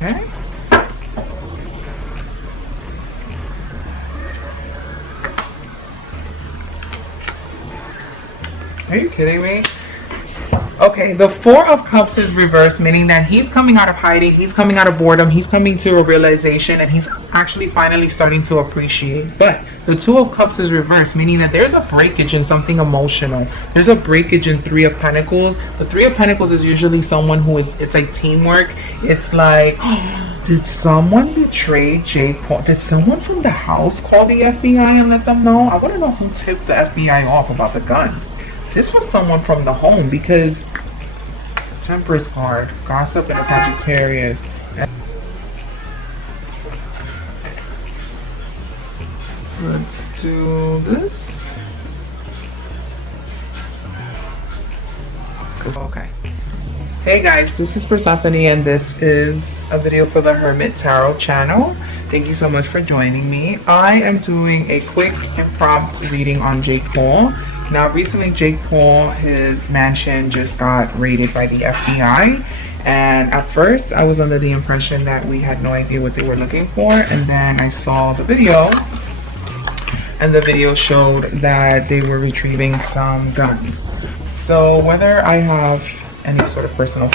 Okay. Are you kidding me? Okay, the Four of Cups is reversed, meaning that he's coming out of hiding, he's coming out of boredom, he's coming to a realization, and he's actually finally starting to appreciate. But the Two of Cups is reversed, meaning that there's a breakage in something emotional. There's a breakage in Three of Pentacles. The Three of Pentacles is usually someone who is, it's like teamwork. It's like, did someone betray Jake Paul? Did someone from the house call the FBI and let them know? I want to know who tipped the FBI off about the guns. This was someone from the home, because Temperance card, gossip and a Sagittarius. Let's do this. Okay. Hey guys, this is Persephone and this is a video for the Hermit Tarot channel. Thank you so much for joining me. I am doing a quick impromptu reading on Jake Paul. Now, recently, Jake Paul, his mansion just got raided by the FBI. And at first, I was under the impression that we had no idea what they were looking for. And then I saw the video. And the video showed that they were retrieving some guns. So whether I have any sort of personal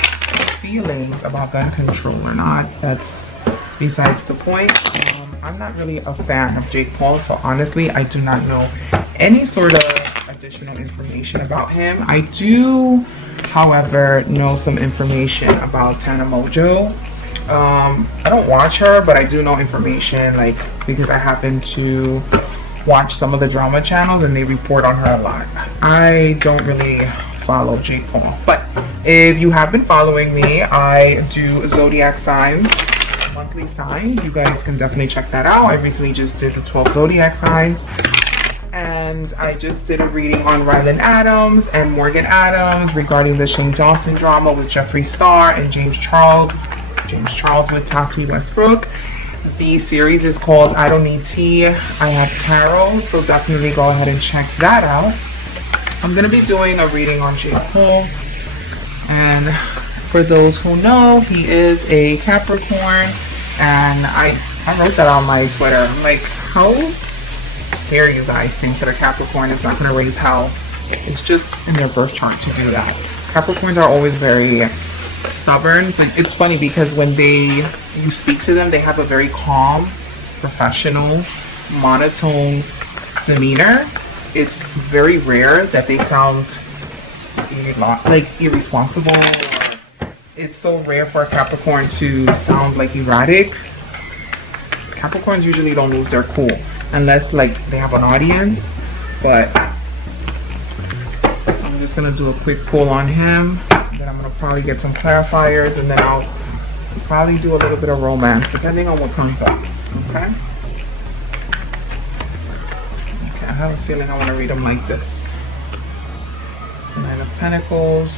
feelings about gun control or not, that's besides the point. I'm not really a fan of Jake Paul. So honestly, I do not know any sort of additional information about him. I do, however, know some information about Tana Mongeau. I don't watch her, but I do know information, like, because I happen to watch some of the drama channels and they report on her a lot. I don't really follow Jake Paul, but if you have been following me, I do zodiac signs, monthly signs. You guys can definitely check that out. I recently just did the 12 zodiac signs. And I just did a reading on Rylan Adams and Morgan Adams regarding the Shane Dawson drama with Jeffree Star and James Charles with Tati Westbrook. The series is called I Don't Need Tea, I Have Tarot, so definitely go ahead and check that out. I'm going to be doing a reading on Jake Paul. And for those who know, he is a Capricorn. And I wrote that on my Twitter. I'm like, how dare you guys think that a Capricorn is not going to raise hell? It's just in their birth chart to do that. Capricorns are always very stubborn, but it's funny because when you speak to them, they have a very calm, professional, monotone demeanor. It's very rare that they sound like irresponsible. It's so rare for a Capricorn to sound like erratic. Capricorns usually don't lose their cool unless like they have an audience, but I'm just gonna do a quick pull on him. Then I'm gonna probably get some clarifiers, and then I'll probably do a little bit of romance depending on what comes up. Okay, I have a feeling I want to read them like this. Nine of Pentacles.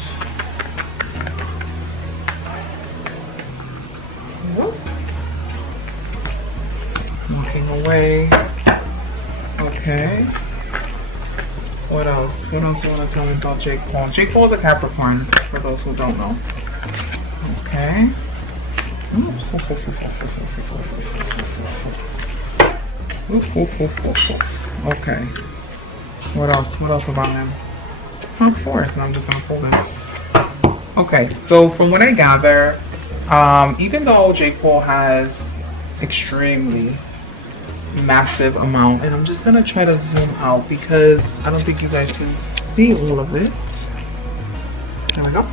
Whoop. Walking away. Okay. What else? What else do you want to tell me about Jake Paul? Jake Paul is a Capricorn, for those who don't know. Okay. Okay. What else? What else about him? Of course, and I'm just gonna pull this. Okay, so from what I gather, even though Jake Paul has extremely massive amount, and I'm just gonna try to zoom out because I don't think you guys can see all of it. There we go.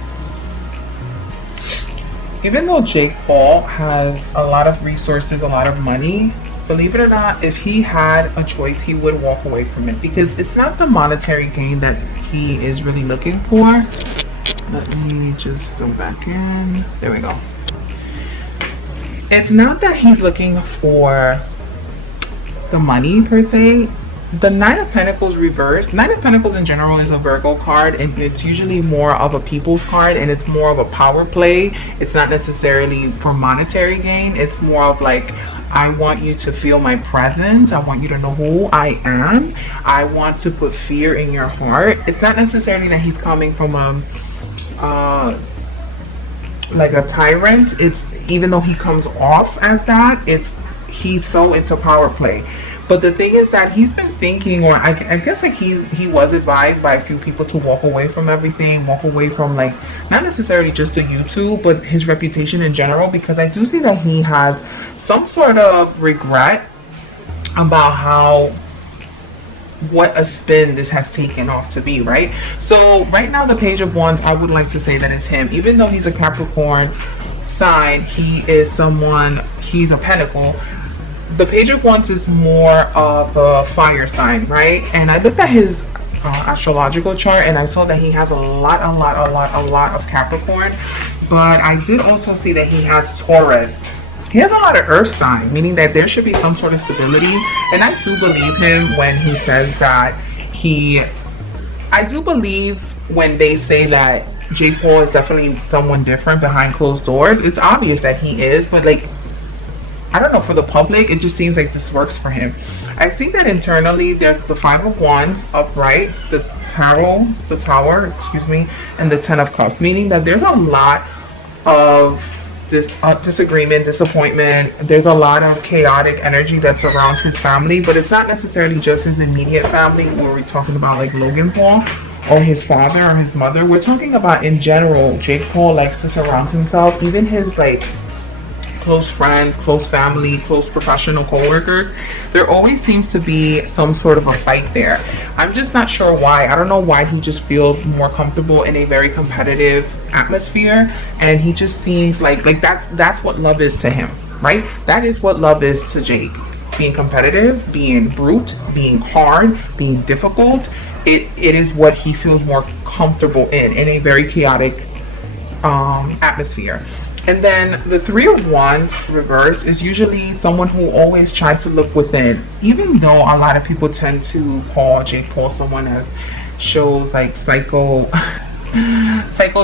Even though Jake Paul has a lot of resources, a lot of money, believe it or not, if he had a choice, he would walk away from it because it's not the monetary gain that he is really looking for. Let me just zoom back in. There we go. It's not that he's looking for the money per se. The Nine of Pentacles reversed. Nine of Pentacles in general is a Virgo card, and it's usually more of a people's card, and it's more of a power play. It's not necessarily for monetary gain. It's more of like, I want you to feel my presence. I want you to know who I am. I want to put fear in your heart. It's not necessarily that he's coming from like a tyrant. even though he comes off as that, he's so into power play. But the thing is that he's been thinking, or I guess like he was advised by a few people to walk away from everything, walk away from like not necessarily just the YouTube, but his reputation in general, because I do see that he has some sort of regret about what a spin this has taken off to be, right? So right now the Page of Wands, I would like to say that it's him. Even though he's a Capricorn sign, he's a Pentacle. The Page of Wands is more of a fire sign, right? And I looked at his astrological chart and I saw that he has a lot of Capricorn, but I did also see that he has Taurus. He has a lot of earth sign, meaning that there should be some sort of stability. And I do believe him when he says that I do believe when they say that Jake Paul is definitely someone different behind closed doors. It's obvious that he is, but like, I don't know, for the public, it just seems like this works for him. I think that internally, there's the Five of Wands upright, the Tower, excuse me, and the Ten of Cups, meaning that there's a lot of disagreement, disappointment. There's a lot of chaotic energy that surrounds his family, but it's not necessarily just his immediate family, where we're talking about like Logan Paul or his father or his mother. We're talking about in general, Jake Paul likes to surround himself, even his like close friends, close family, close professional co-workers, there always seems to be some sort of a fight there. I'm just not sure why. I don't know why he just feels more comfortable in a very competitive atmosphere, and he just seems like that's what love is to him, right? That is what love is to Jake. Being competitive, being brute, being hard, being difficult. It is what he feels more comfortable in a very chaotic atmosphere. And then the Three of Wands reverse is usually someone who always tries to look within. Even though a lot of people tend to call Jake Paul someone that shows like psycho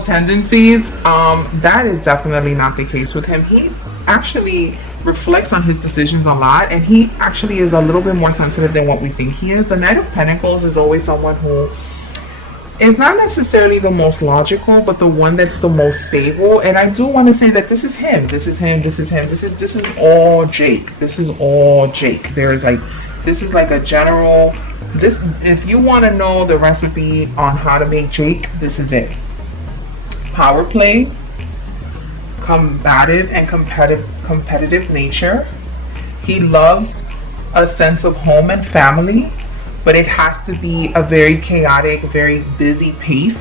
tendencies, that is definitely not the case with him. He actually reflects on his decisions a lot, and he actually is a little bit more sensitive than what we think he is. The Knight of Pentacles is always someone who is not necessarily the most logical, but the one that's the most stable. And I do want to say that this is him. This is him. This is him. This is all Jake. This is all Jake. This is like a general. If you want to know the recipe on how to make Jake, this is it. Power play, combative and competitive nature. He loves a sense of home and family, but it has to be a very chaotic, very busy pace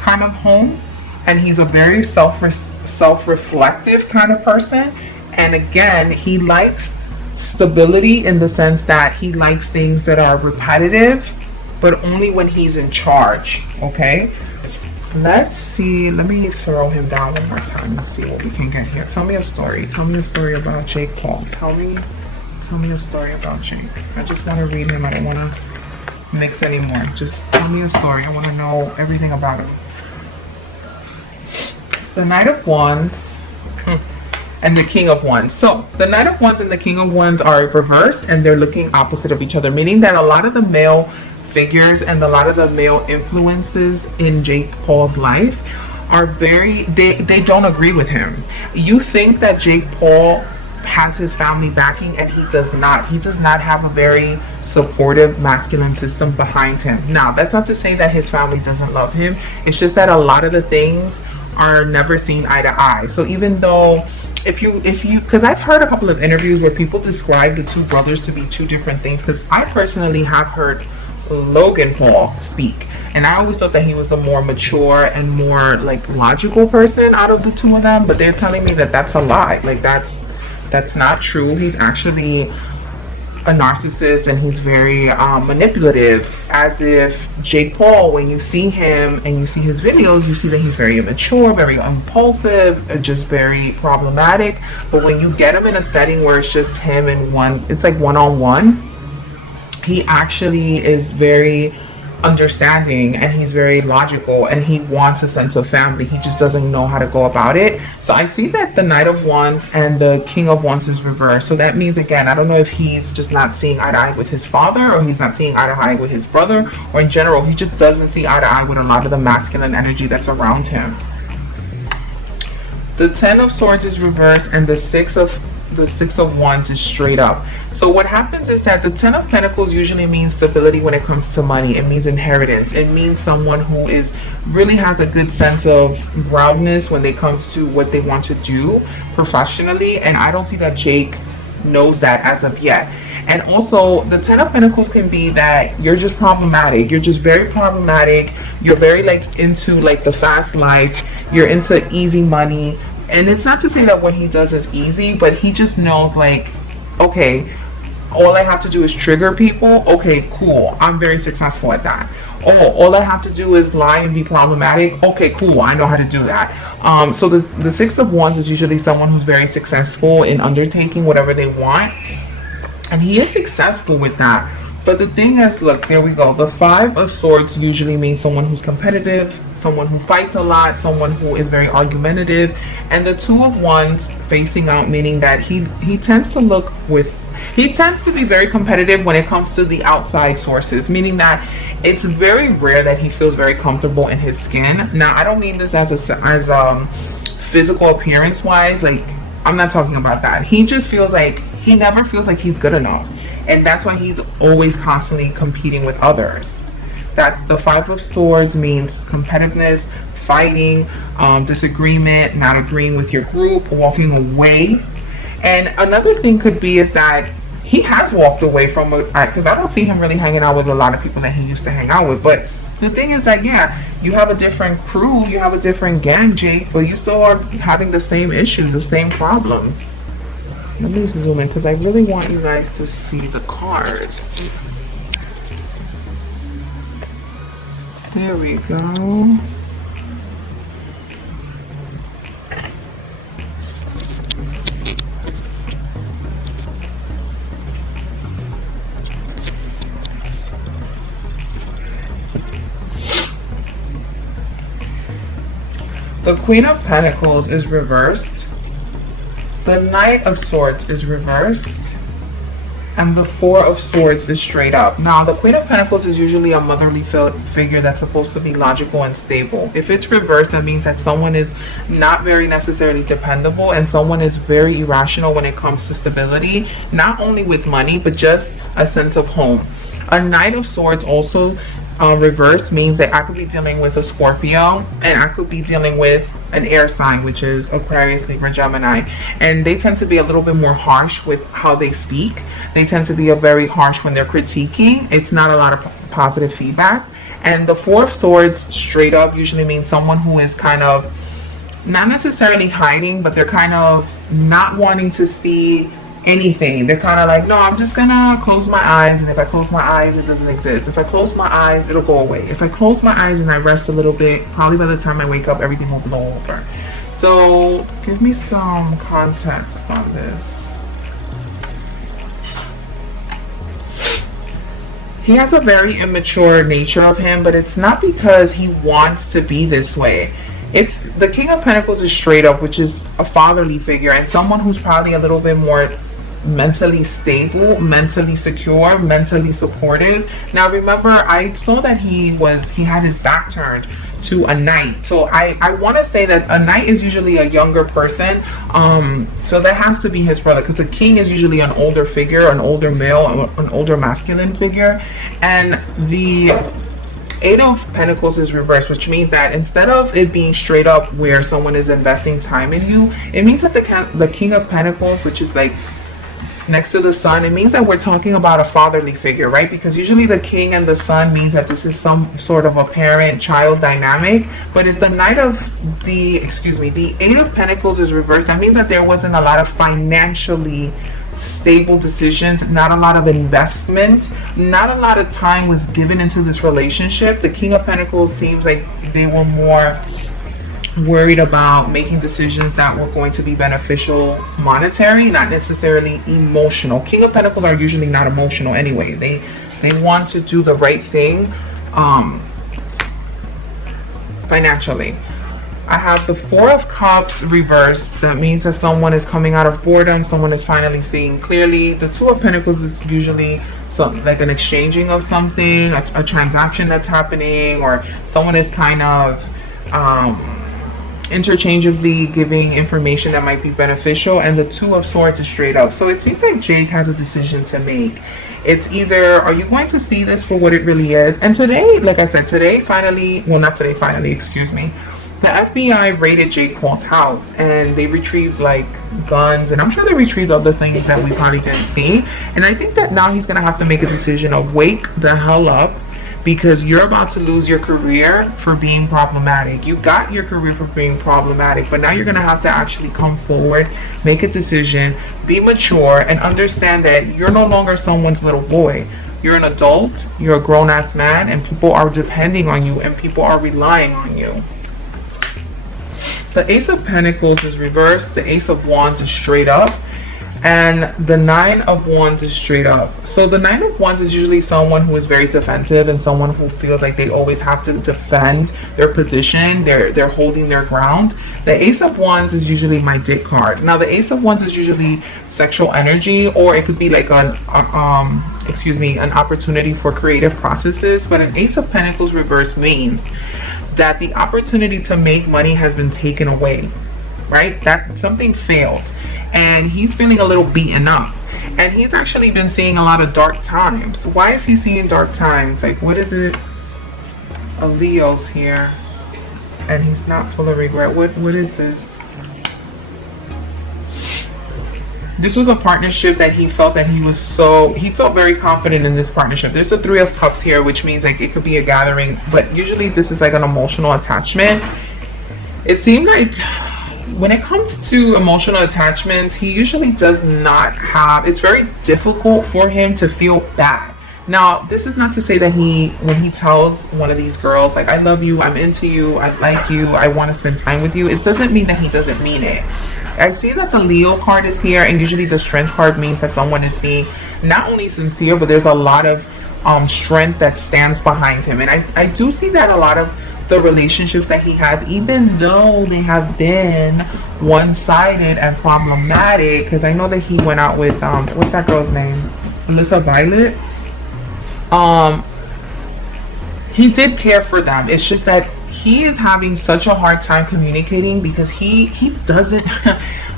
kind of home. And he's a very self-reflective kind of person. And again, he likes stability in the sense that he likes things that are repetitive, but only when he's in charge, okay? Let's see, let me throw him down one more time and see what we can get here. Tell me a story. Tell me a story about Jake Paul. Tell me a story about Jake. I just want to read him. I don't want to mix anymore. Just tell me a story. I want to know everything about him. The Knight of Wands and the King of Wands. So the Knight of Wands and the King of Wands are reversed, and they're looking opposite of each other, meaning that a lot of the male figures and a lot of the male influences in Jake Paul's life are they don't agree with him. You think that Jake Paul has his family backing, and he does not. He does not have a very supportive masculine system behind him. Now, that's not to say that his family doesn't love him. It's just that a lot of the things are never seen eye to eye. So even though because I've heard a couple of interviews where people describe the two brothers to be two different things, because I personally have heard Logan Paul speak, and I always thought that he was the more mature and more like logical person out of the two of them, but they're telling me that that's a lie. Like that's not true. He's actually a narcissist, and he's very manipulative. As if Jake Paul, when you see him and you see his videos, you see that he's very immature, very impulsive, just very problematic. But when you get him in a setting where it's just him and it's like one-on-one, he actually is very understanding, and he's very logical, and he wants a sense of family. He just doesn't know how to go about it. So I see that the Knight of Wands and the King of Wands is reversed. So that means, again, I don't know if he's just not seeing eye to eye with his father, or he's not seeing eye to eye with his brother, or in general he just doesn't see eye to eye with a lot of the masculine energy that's around him. The Ten of Swords is reversed, and the Six of Wands is straight up. So what happens is that the Ten of Pentacles usually means stability when it comes to money. It means inheritance. It means someone who is really has a good sense of groundness when it comes to what they want to do professionally. And I don't see that Jake knows that as of yet. And also, the Ten of Pentacles can be that you're just problematic. You're just very problematic. You're very like into like the fast life. You're into easy money. And it's not to say that what he does is easy, but he just knows like, okay, all I have to do is trigger people. Okay, cool. I'm very successful at that. Oh, all I have to do is lie and be problematic. Okay, cool. I know how to do that. So the Six of Wands is usually someone who's very successful in undertaking whatever they want. And he is successful with that. But the thing is, look, there we go. The Five of Swords usually means someone who's competitive, someone who fights a lot, someone who is very argumentative. And the Two of Wands facing out, meaning that he tends to be very competitive when it comes to the outside sources, meaning that it's very rare that he feels very comfortable in his skin. Now, I don't mean this as physical appearance wise, like I'm not talking about that. He just feels like he never feels like he's good enough. And that's why he's always constantly competing with others. That's the Five of Swords means competitiveness, fighting, disagreement, not agreeing with your group, walking away. And another thing could be is that he has walked away from, because I don't see him really hanging out with a lot of people that he used to hang out with. But the thing is that, yeah, you have a different crew, you have a different gang, Jake, but you still are having the same issues, the same problems. Let me zoom in because I really want you guys to see the cards. There we go. The Queen of Pentacles is reversed. The Knight of Swords is reversed. And the Four of Swords is straight up. Now, the Queen of Pentacles is usually a motherly figure that's supposed to be logical and stable. If it's reversed, that means that someone is not very necessarily dependable and someone is very irrational when it comes to stability, not only with money, but just a sense of home. A Knight of Swords also reverse means that I could be dealing with a Scorpio and I could be dealing with an air sign, which is Aquarius, Libra, Gemini, and they tend to be a little bit more harsh with how they speak. They tend to be very harsh when they're critiquing. It's not a lot of positive feedback. And the Four of Swords straight up usually means someone who is kind of not necessarily hiding, but they're kind of not wanting to see anything. They're kind of like, no, I'm just gonna close my eyes, and if I close my eyes, it doesn't exist. If I close my eyes, it'll go away. If I close my eyes and I rest a little bit, probably by the time I wake up, everything will blow over. So give me some context on this. He has a very immature nature of him, but it's not because he wants to be this way. It's the King of Pentacles is straight up, which is a fatherly figure and someone who's probably a little bit more mentally stable, mentally secure, mentally supportive. Now remember, I saw that he had his back turned to a knight. So I want to say that a knight is usually a younger person. So that has to be his brother, because the king is usually an older figure, an older male, an older masculine figure. And the Eight of Pentacles is reversed, which means that instead of it being straight up where someone is investing time in you, it means that the King of Pentacles, which is like next to the sun, it means that we're talking about a fatherly figure, right? Because usually the king and the sun means that this is some sort of a parent-child dynamic. But if the the Eight of Pentacles is reversed, that means that there wasn't a lot of financially stable decisions, not a lot of investment, not a lot of time was given into this relationship. The King of Pentacles seems like they were more worried about making decisions that were going to be beneficial monetary, not necessarily emotional. King of Pentacles are usually not emotional anyway. They want to do the right thing financially. I have the Four of Cups reversed. That means that someone is coming out of boredom, someone is finally seeing clearly. The Two of Pentacles is usually like an exchanging of something, a transaction that's happening, or someone is kind of interchangeably giving information that might be beneficial, and the Two of Swords is straight up. So it seems like Jake has a decision to make. It's either, are you going to see this for what it really is? And today, like I said, today finally, well, not today finally, excuse me, the FBI raided Jake Paul's house and they retrieved like guns, and I'm sure they retrieved other things that we probably didn't see. And I think that now he's gonna have to make a decision of wake the hell up, because you're about to lose your career for being problematic. You got your career for being problematic, but now you're gonna have to actually come forward, make a decision, be mature, and understand that you're no longer someone's little boy. You're an adult, you're a grown-ass man, and people are depending on you and people are relying on you. The Ace of Pentacles is reversed, the Ace of Wands is straight up, and the Nine of Wands is straight up. So the Nine of Wands is usually someone who is very defensive and someone who feels like they always have to defend their position. They're holding their ground. The Ace of Wands is usually my dick card. Now the Ace of Wands is usually sexual energy, or it could be like an opportunity for creative processes. But an Ace of Pentacles reverse means that the opportunity to make money has been taken away, right? That something failed. And he's feeling a little beaten up, and he's actually been seeing a lot of dark times. Why is he seeing dark times? Like, what is it? A Leo's here, and he's not full of regret. What is this? This was a partnership that he felt that he felt very confident in this partnership. There's a Three of Cups here, which means like it could be a gathering, but usually this is like an emotional attachment. It seemed like when it comes to emotional attachments, he usually does not have, it's very difficult for him to feel bad. Now, this is not to say that when he tells one of these girls, like, I love you, I'm into you, I like you, I want to spend time with you, it doesn't mean that he doesn't mean it. I see that the Leo card is here, and usually the Strength card means that someone is being not only sincere, but there's a lot of strength that stands behind him. And I do see that a lot of the relationships that he has, even though they have been one-sided and problematic, because I know that he went out with what's that girl's name, Alyssa Violet. He did care for them. It's just that he is having such a hard time communicating, because he doesn't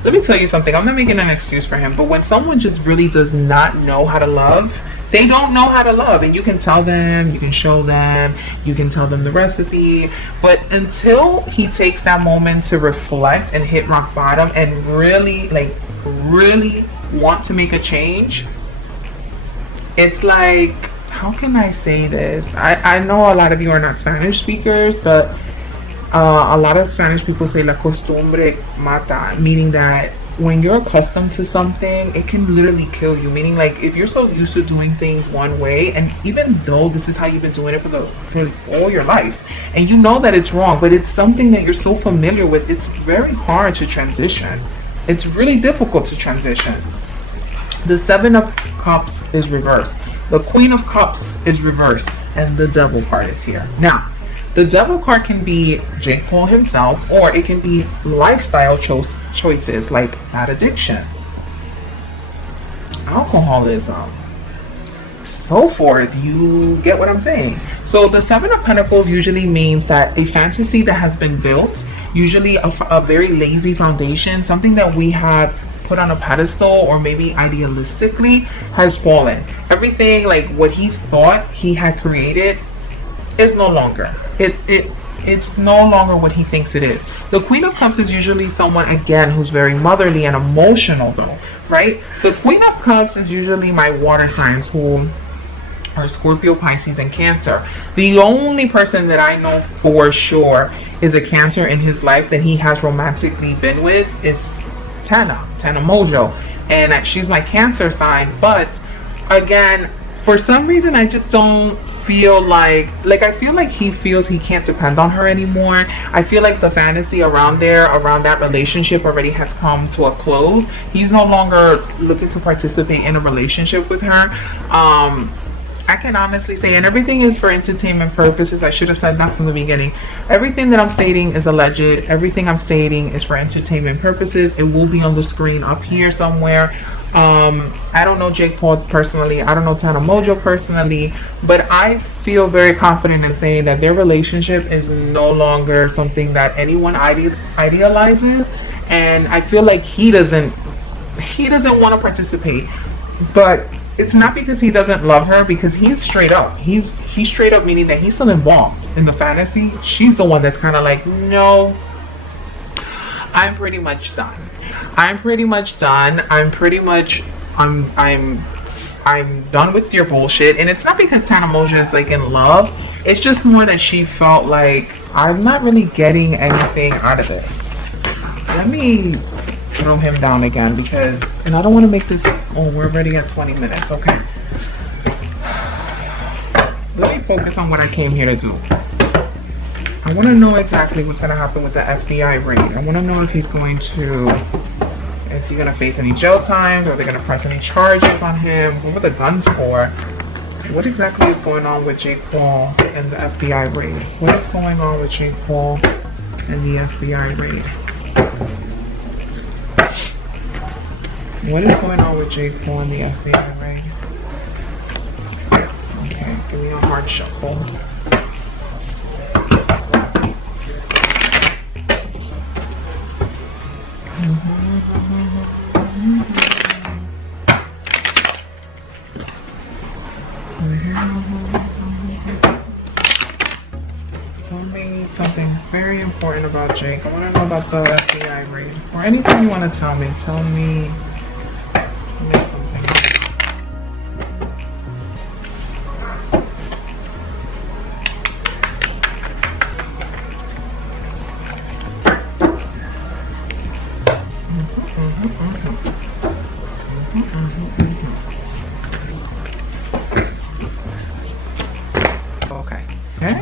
let me tell you something, I'm not making an excuse for him, but when someone just really does not know how to love, they don't know how to love. And you can tell them, you can show them, you can tell them the recipe, but until he takes that moment to reflect and hit rock bottom and really want to make a change, it's like, how can I say this? I know a lot of you are not Spanish speakers, but a lot of Spanish people say la costumbre mata, meaning that when you're accustomed to something, it can literally kill you. Meaning, like, if you're so used to doing things one way, and even though this is how you've been doing it for all your life, and you know that it's wrong, but it's something that you're so familiar with, it's very hard to transition. It's really difficult to transition. The Seven of Cups is reversed. The Queen of Cups is reversed, and the Devil card is here. Now, the Devil card can be Jake Paul himself, or it can be lifestyle choices like bad addictions, alcoholism, so forth. You get what I'm saying? So the Seven of Pentacles usually means that a fantasy that has been built, usually a very lazy foundation, something that we have put on a pedestal or maybe idealistically, has fallen. Everything like what he thought he had created is no longer. It's no longer what he thinks it is. The Queen of Cups is usually someone, again, who's very motherly and emotional though, right? The Queen of Cups is usually my water signs, who are Scorpio, Pisces, and Cancer. The only person that I know for sure is a Cancer in his life that he has romantically been with is Tana Mongeau, and she's my Cancer sign. But again, for some reason, I just don't feel like I feel like he feels he can't depend on her anymore. I feel like the fantasy around that relationship already has come to a close. He's no longer looking to participate in a relationship with her. I can honestly say, and everything is for entertainment purposes, I should have said that from the beginning. Everything that I'm stating is alleged. Everything I'm stating is for entertainment purposes. It will be on the screen up here somewhere. I don't know Jake Paul personally. I don't know Tana Mongeau personally, but I feel very confident in saying that their relationship is no longer something that anyone idealizes, and I feel like he doesn't want to participate. But it's not because he doesn't love her, because he's straight up. He's straight up, meaning that he's still involved in the fantasy. She's the one that's kind of like, no, I'm pretty much done. I'm done with your bullshit. And it's not because Tana Mongeau is like in love. It's just more that she felt like, I'm not really getting anything out of this. Let me throw him down again, because, and I don't want to make this, oh, we're already at 20 minutes. Okay, let me focus on what I came here to do. I want to know exactly what's going to happen with the FBI raid. I want to know if he's going to, is he going to face any jail times? Are they going to press any charges on him? What were the guns for? What exactly is going on with Jake Paul and the FBI raid? What is going on with Jake Paul and the FBI raid? What is going on with Jake Paul and the FBI raid? Okay, give me a hard shuffle. Tell me something very important about Jake. I want to know about the FBI raid. Or anything you want to tell me. Tell me something. Okay. Okay.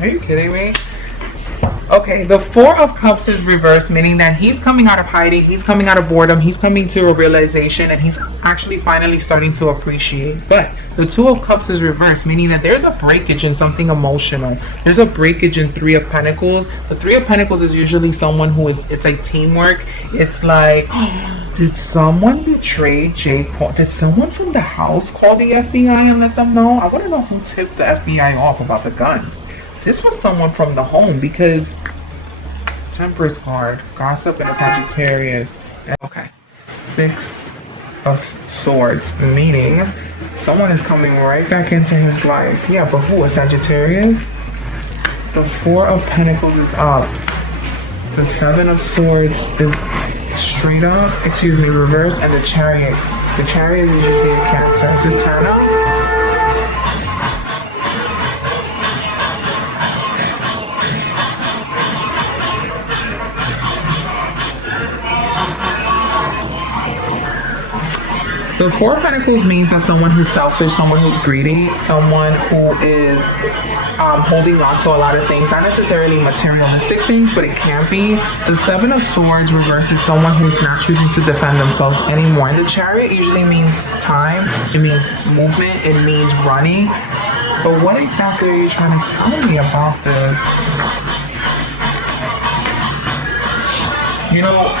Are you kidding me? Okay, the Four of Cups is reversed, meaning that he's coming out of hiding, he's coming out of boredom, he's coming to a realization, and he's actually finally starting to appreciate. But the Two of Cups is reversed, meaning that there's a breakage in something emotional. There's a breakage in Three of Pentacles. The Three of Pentacles is usually someone who is, it's like teamwork. It's like, did someone betray Jake Paul? Did someone from the house call the FBI and let them know? I want to know who tipped the FBI off about the guns. This was someone from the home, because Temperance card, gossip, and a Sagittarius. Okay, Six of Swords, meaning someone is coming right back into his life. Yeah, but who? A Sagittarius? The Four of Pentacles is up. The Seven of Swords is straight up, reverse, and the Chariot. The Chariot is usually a Cancer. Is this Tana? The Four of Pentacles means that someone who's selfish, someone who's greedy, someone who is holding on to a lot of things, not necessarily materialistic things, but it can be. The Seven of Swords reverses someone who's not choosing to defend themselves anymore. And the Chariot usually means time, it means movement, it means running. But what exactly are you trying to tell me about this? You know,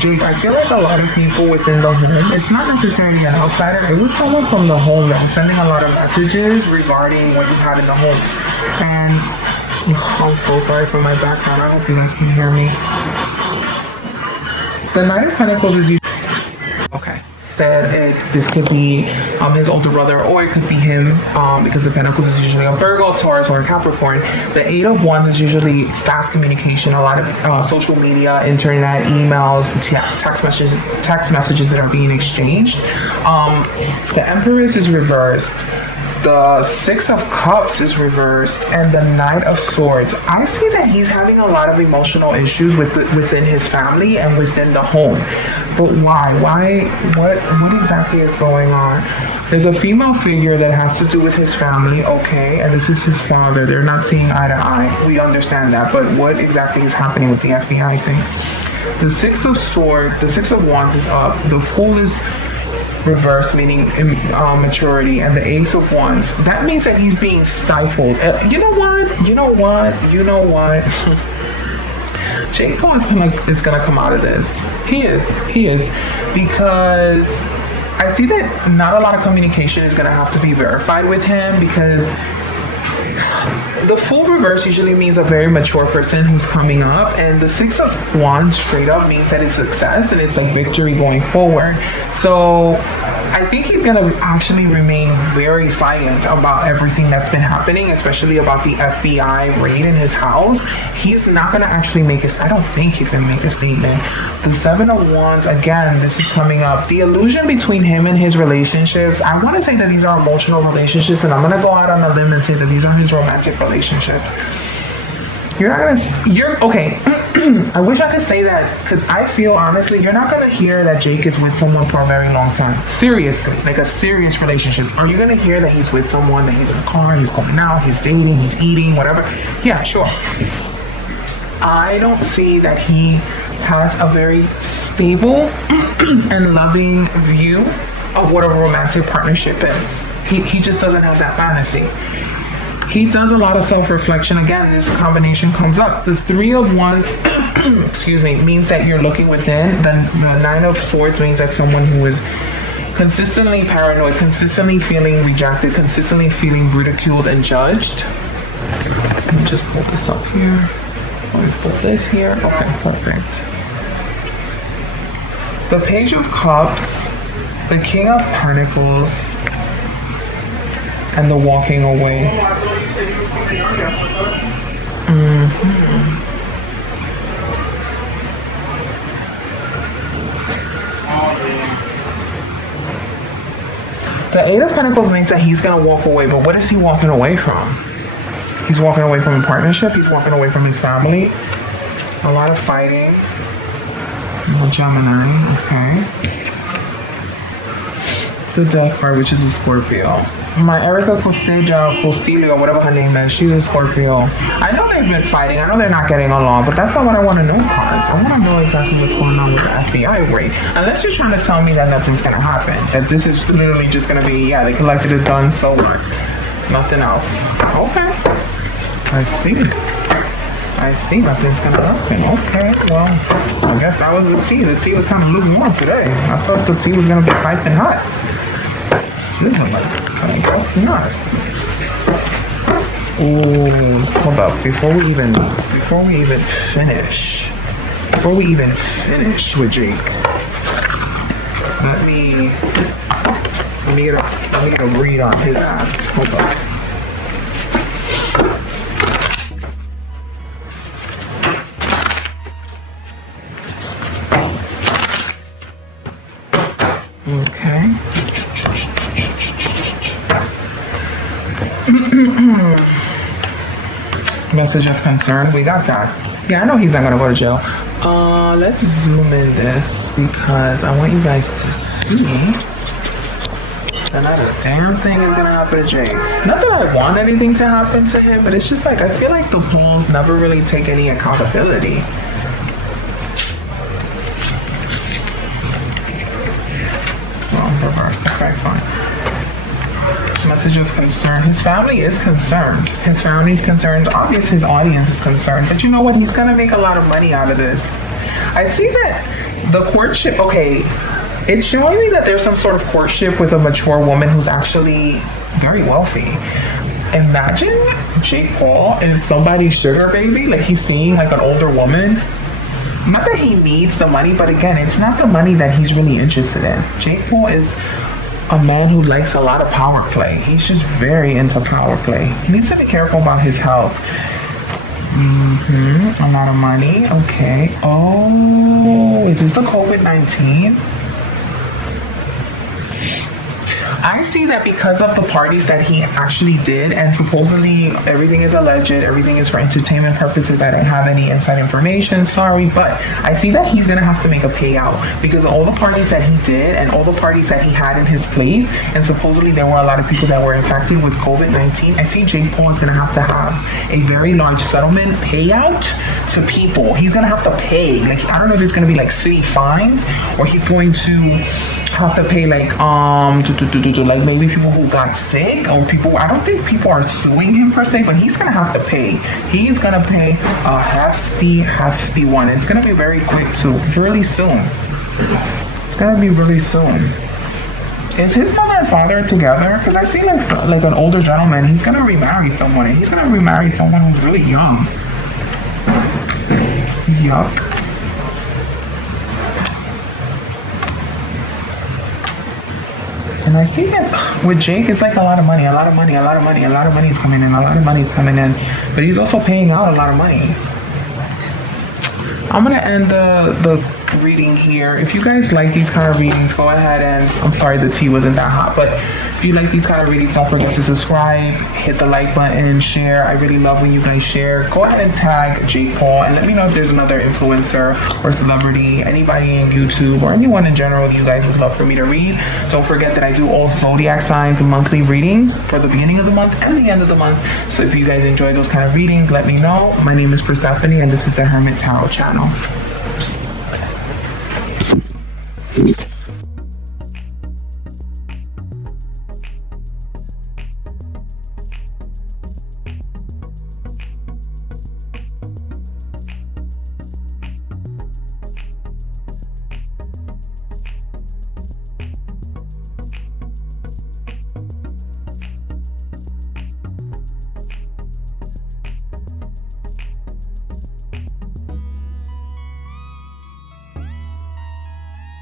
Jake, I feel like a lot of people within the home, it's not necessarily an outsider, it was someone from the home that was sending a lot of messages regarding what you had in the home. And I'm so sorry for my background, I hope you guys can hear me. The Knight of Pentacles is usually, okay, that this could be his older brother, or it could be him, because the Pentacles is usually a Virgo, Taurus, or a Capricorn. The Eight of Wands is usually fast communication, a lot of social media, internet, emails, text messages that are being exchanged. The Empress is reversed. The Six of Cups is reversed, and the Knight of Swords. I see that he's having a lot of emotional issues within his family and within the home. But why? What exactly is going on? There's a female figure that has to do with his family, okay, and this is his father. They're not seeing eye to eye. We understand that, but what exactly is happening with the FBI thing? The Six of Wands is up. The Fool is reverse meaning maturity, and the Ace of Wands. That means that he's being stifled. You know what? Jake Paul is gonna come out of this. He is, because I see that not a lot of communication is gonna have to be verified with him, because the Fool reverse usually means a very mature person who's coming up, and the Six of Wands straight up means that it's success and it's like victory going forward. So I think he's gonna actually remain very silent about everything that's been happening, especially about the FBI raid in his house. He's not gonna actually I don't think he's gonna make a statement. The Seven of Wands, again, this is coming up. The illusion between him and his relationships, I wanna say that these are emotional relationships, and I'm gonna go out on a limb and say that these are his romantic relationships. Okay. I wish I could say that, because I feel honestly, you're not gonna hear that Jake is with someone for a very long time. Seriously, like a serious relationship. Are you gonna hear that he's with someone, that he's in a car, he's going out, he's dating, he's eating, whatever? Yeah, sure. I don't see that he has a very stable and loving view of what a romantic partnership is. He just doesn't have that fantasy. He does a lot of self-reflection. Again, this combination comes up. The Three of Wands, excuse me, means that you're looking within. The Nine of Swords means that someone who is consistently paranoid, consistently feeling rejected, consistently feeling ridiculed and judged. Let me just pull this up here. Let me put this here. Okay, perfect. The Page of Cups, the King of Pentacles, and the Walking Away. The Eight of Pentacles means that he's gonna walk away, but what is he walking away from? He's walking away from a partnership. He's walking away from his family. A lot of fighting. No Gemini, okay. The Death card, which is a Scorpio. My Erika Costell, whatever her name is, she's a Scorpio. I know they've been fighting. I know they're not getting along, but that's not what I want to know, cards. I want to know exactly what's going on with the FBI raid. Unless you're trying to tell me that nothing's going to happen. That this is literally just going to be, yeah, they collected it, done, so what? Nothing else. Okay. I see. Nothing's going to happen. Okay, well, I guess that was the tea. The tea was kind of lukewarm today. I thought the tea was going to be piping hot. Sizzling. I guess not. Ooh, hold up. Before we even finish with Jake, let me get a read on his ass. Hold up. Okay. Message of concern. We got that. Yeah, I know he's not gonna go to jail. Let's zoom in this because I want you guys to see that not a damn thing is gonna happen to Jake. Not that I want anything to happen to him, but it's just like I feel like the Pauls never really take any accountability. Reversed. Okay, fine. Message of concern. His family is concerned. His family's concerned. Obviously, his audience is concerned. But you know what? He's gonna make a lot of money out of this. I see that the courtship. Okay, it's showing me that there's some sort of courtship with a mature woman who's actually very wealthy. Imagine Jake Paul is somebody's sugar baby. Like he's seeing like an older woman. Not that he needs the money, but again, it's not the money that he's really interested in. Jake Paul is a man who likes a lot of power play. He's just very into power play. He needs to be careful about his health. A lot of money. Okay. Oh, is this the COVID-19? I see that because of the parties that he actually did, and supposedly everything is alleged, everything is for entertainment purposes. I don't have any inside information, sorry, but I see that he's gonna have to make a payout because of all the parties that he did and all the parties that he had in his place, and supposedly there were a lot of people that were infected with COVID-19. I see Jake Paul is gonna have to have a very large settlement payout to people. He's gonna have to pay, like, I don't know if it's gonna be like city fines or he's going to have to pay like like maybe people who got sick or people. I don't think people are suing him per se, but he's gonna have to pay. He's gonna pay a hefty one. It's gonna be very quick too, really soon. It's gonna be really soon. Is his mother and father together? Because I see like an older gentleman. He's gonna remarry someone, and he's gonna remarry someone who's really young. Yuck. And I see that with Jake, it's like a lot of money is coming in, but he's also paying out a lot of money. I'm gonna end the reading here. If you guys like these kind of readings, go ahead and, I'm sorry the tea wasn't that hot, but if you like these kind of readings, don't forget to subscribe, hit the like button, share. I really love when you guys share. Go ahead and tag Jake Paul and let me know if there's another influencer or celebrity, anybody in YouTube or anyone in general you guys would love for me to read. Don't forget that I do all zodiac signs monthly readings for the beginning of the month and the end of the month. So if you guys enjoy those kind of readings, let me know. My name is Persephone and this is the Hermit Tarot channel.